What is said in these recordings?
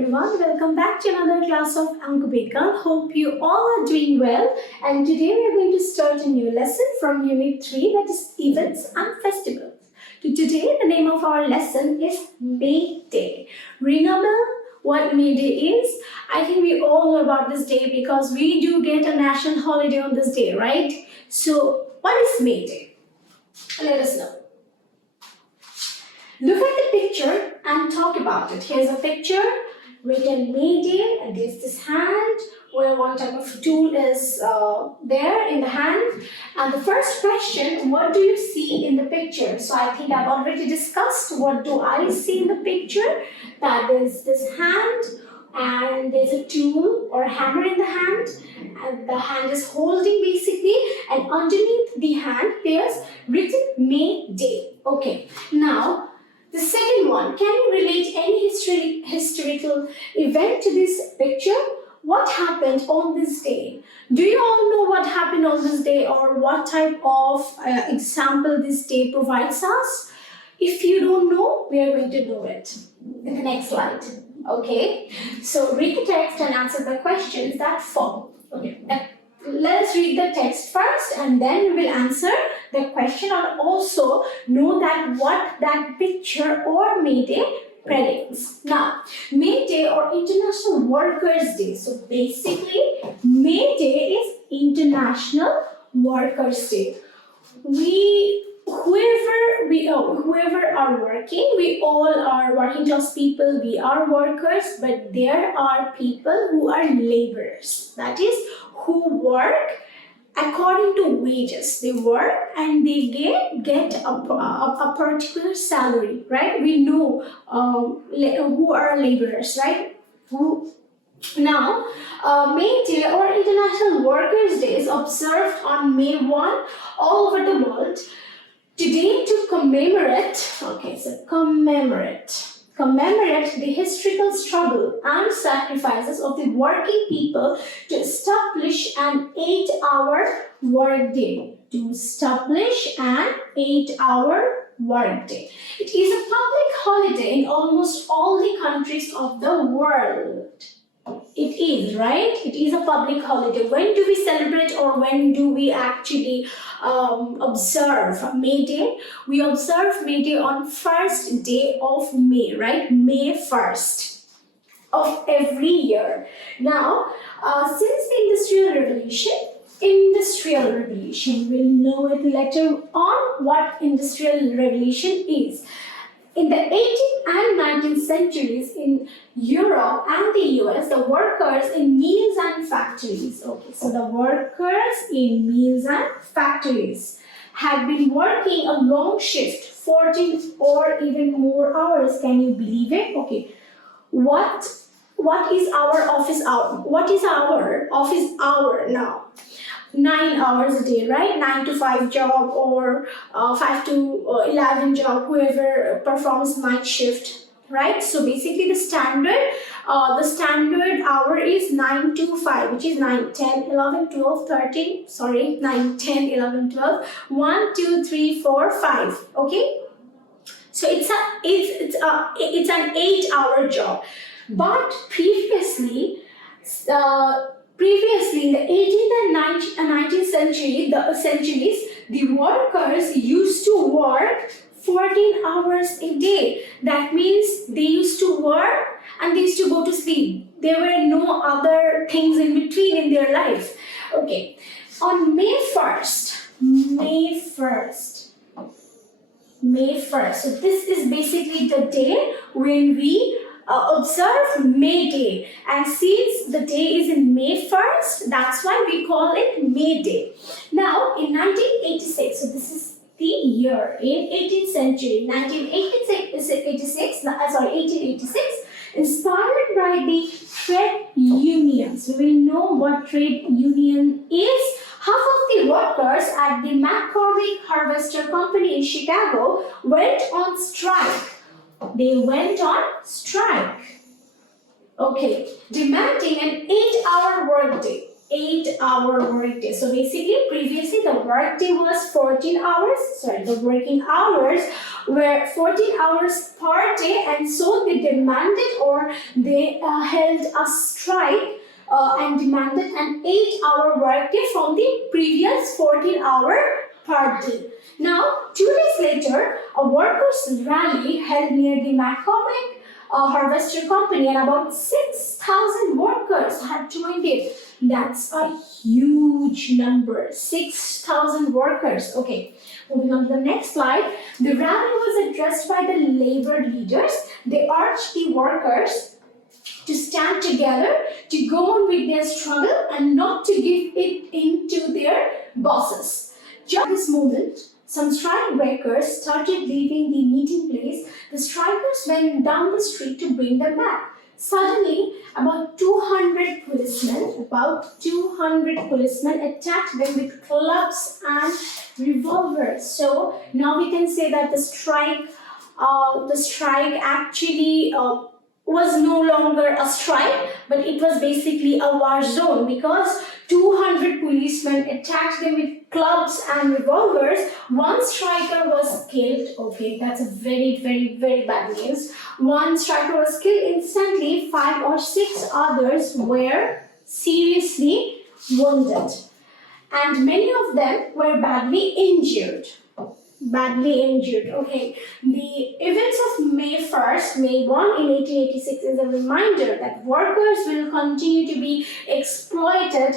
everyone, welcome back to another class of OngkoBiggan. Hope you all are doing well, and today we are going to start a new lesson from Unit 3, that is Events and Festivals. Today the name of our lesson is May Day. Ring a bell? What May Day is? I think we all know about this day because we do get a national holiday on this day, right? So what is May Day? Let us know. Look at the picture and talk about it. Here's a picture written May Day, and there's this hand where one type of tool is there in the hand. And the first question, what do you see in the picture? So I think I've already discussed what do I see in the picture. That there's this hand and there's a tool or a hammer in the hand, and the hand is holding basically, and underneath the hand there's written May Day. Okay, now the second one, can you relate any historical event to this picture? What happened on this day? Do you all know what happened on this day, or what type of example this day provides us? If you don't know, we are going to know it in the next slide. Okay, so read the text and answer the questions that follow. Okay, let us read the text first, and then we will answer the question, and also know that what that picture or May Day predicts. Now, May Day or International Workers' Day. So basically, May Day is International Workers' Day. Whoever are working, we all are working class people, we are workers, but there are people who are laborers. That is, who work according to wages. They work and they get a particular salary, right? We know who are laborers, right? Now, May Day or International Workers' Day is observed on May 1 all over the world. Today, to commemorate the historical struggle and sacrifices of the working people to establish an 8-hour workday. It is a public holiday in almost all the countries of the world. It is, right? It is a public holiday. When do we celebrate, or when do we actually observe May Day? We observe May Day on first day of May, right? May 1st of every year. Now, since the Industrial Revolution, we'll know it later on what Industrial Revolution is. In the 18th and 19th centuries in Europe and the US, the workers in mills and factories, so the workers in mills and factories had been working a long shift, 14 or even more hours. Can you believe it? Okay, what is our office hour? What is our office hour now? 9 hours a day, right? 9 to 5 job, or 5 to 11 job, whoever performs night shift, right? So basically the standard hour is 9 to 5, which is 9, 10, 11, 12, 13, 9, 10, 11, 12, 1, 2, 3, 4, 5, okay? So it's an 8-hour job. But previously in the 18th and 19th centuries, the workers used to work 14 hours a day. That means they used to work and they used to go to sleep. There were no other things in between in their life. Okay, on May 1st, so this is basically the day when we observe May Day, and since the day is in May 1st, that's why we call it May Day. Now, in 1986, so this is the year in 18th century, 1886, inspired by the trade unions. We know what trade union is. Half of the workers at the McCormick Harvester Company in Chicago went on strike. Okay, demanding an 8-hour workday. 8-hour workday. So basically, previously the workday was 14 hours. Sorry, the working hours were 14 hours per day, and so they demanded, or they held a strike and demanded an 8-hour workday from the previous 14-hour per day. Now, 2 days later, a workers' rally held near the McCormick harvester company, and about 6,000 workers had joined it. That's a huge number, 6,000 workers. Okay, moving on to the next slide. The rally was addressed by the labor leaders. They urged the workers to stand together, to go on with their struggle, and not to give it in to their bosses. Just this moment, some strike breakers started leaving the meeting place. The strikers went down the street to bring them back. Suddenly, about 200 policemen attacked them with clubs and revolvers. So now we can say that the strike actually was no longer a strike, but it was basically a war zone, because 200 policemen attacked them with clubs and revolvers. One striker was killed. Okay, that's a very, very, very bad news. One striker was killed instantly. 5 or 6 others were seriously wounded, and many of them were badly injured. Okay. The events of May 1st, May 1 in 1886 is a reminder that workers will continue to be exploited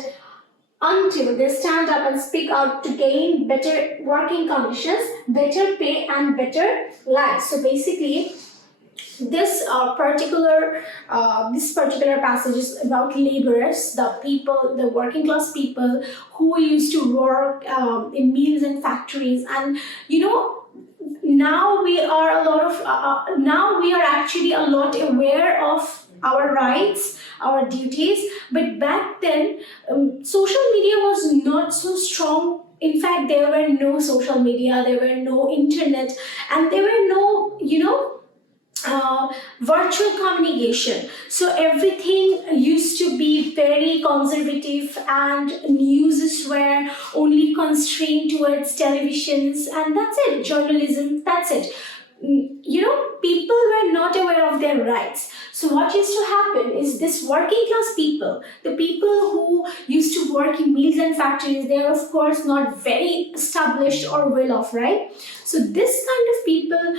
until they stand up and speak out to gain better working conditions, better pay, and better lives. So basically, this particular passage is about laborers, the people, the working class people who used to work in mills and factories. And now we are actually a lot aware of our rights, our duties. But back then, social media was not so strong. In fact, there were no social media, there were no internet, and there were no virtual communication. So everything used to be very conservative, and news were only constrained towards televisions, and that's it. Journalism, that's it. People were not aware of their rights. So what used to happen is, this working class people, the people who used to work in mills and factories, they are of course not very established or well off, right? So this kind of people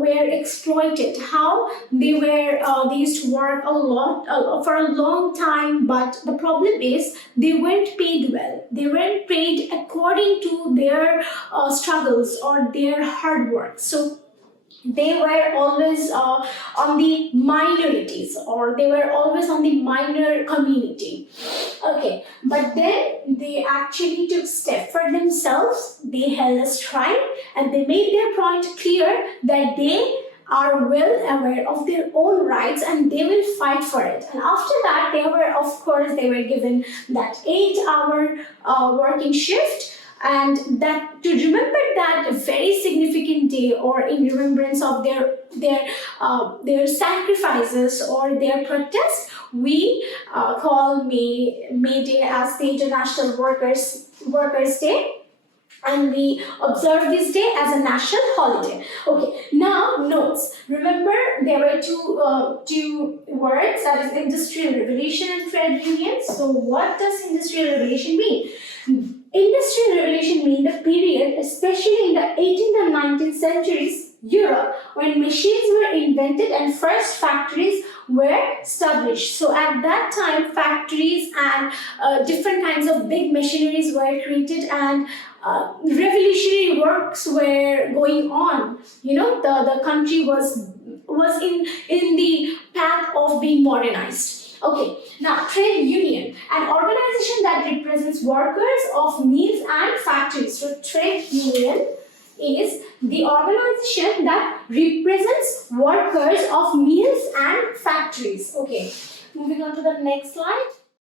were exploited. How? They used to work a lot for a long time, but the problem is they weren't paid well. They weren't paid according to their struggles or their hard work. So they were always on the minorities, or they were always on the minor community. Okay, but then they actually took step for themselves. They held a strike, and they made their point clear that they are well aware of their own rights, and they will fight for it. And after that, they were given that 8-hour working shift. And that, to remember that very significant day, or in remembrance of their sacrifices or their protest, we call May Day as the International Workers Day. And we observe this day as a national holiday. Okay, now notes. Remember, there were two words, that is Industrial Revolution and Trade Unions. So what does Industrial Revolution mean? Industrial Revolution means the period, especially in the 18th and 19th centuries, Europe, when machines were invented and first factories were established. So at that time, factories and different kinds of big machineries were created, and revolutionary works were going on. The country was in the path of being modernized. Okay, now trade union, an organization that represents workers of mills and factories. So trade union is the organization that represents workers of mills and factories. Okay, moving on to the next slide.